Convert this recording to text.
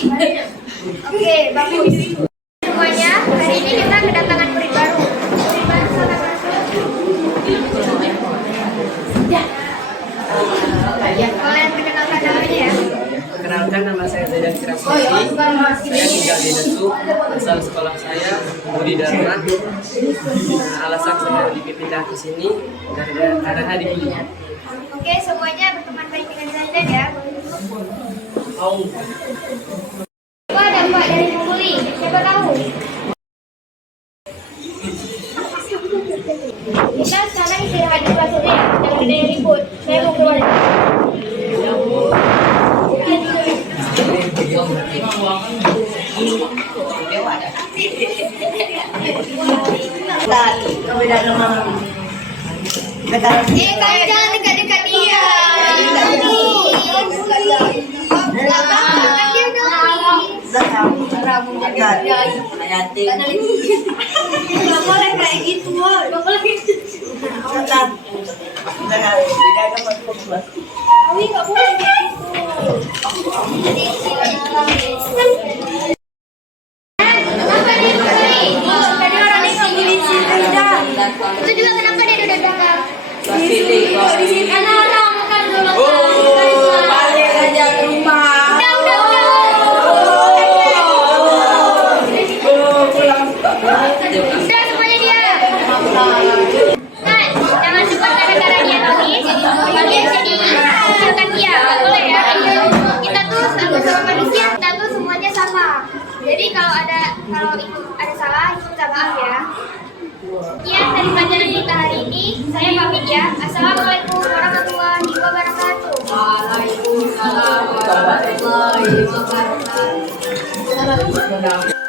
Oke, bagus. Semuanya, hari ini kita kedatangan murid baru. Murid baru silakan masuk. Boleh perkenalkan namanya ya? Perkenalkan, nama saya Zaidan Kiraswati. Saya tinggal di Desuk. Asal sekolah saya Budi Dharma. Alasan saya dipindah ke sini karena dibully. Oke, semuanya berteman baik dengan Zaidan ya. Oh, ada Pak dari Buli. Siapa tahu? Kita sekarang istirahat di kelas saja ya. Jangan ada yang ribut. Saya mau keluar. Kamu jangan dekat-dekat dia. Nggak boleh kayak gitu. Nggak boleh gitu. Awi nggak boleh kayak gitu. Tadi orang ini nggak boleh sih. Itu juga kenapa dia udah datang? Karena orang makan dulu. Balik aja ke rumah. Udah semuanya dia. Nah, jangan lupa gara-gara dia nulis, kalian jadi kecilkan dia. Nggak boleh ya. Kita tuh sama manusia, kita tuh semuanya sama. Jadi kalau ada salah, itu minta maaf ya. Sekian dari pelajaran kita hari ini. Saya pamit ya. Assalamualaikum warahmatullahi wabarakatuh. Waalaikumsalam warahmatullahi wabarakatuh.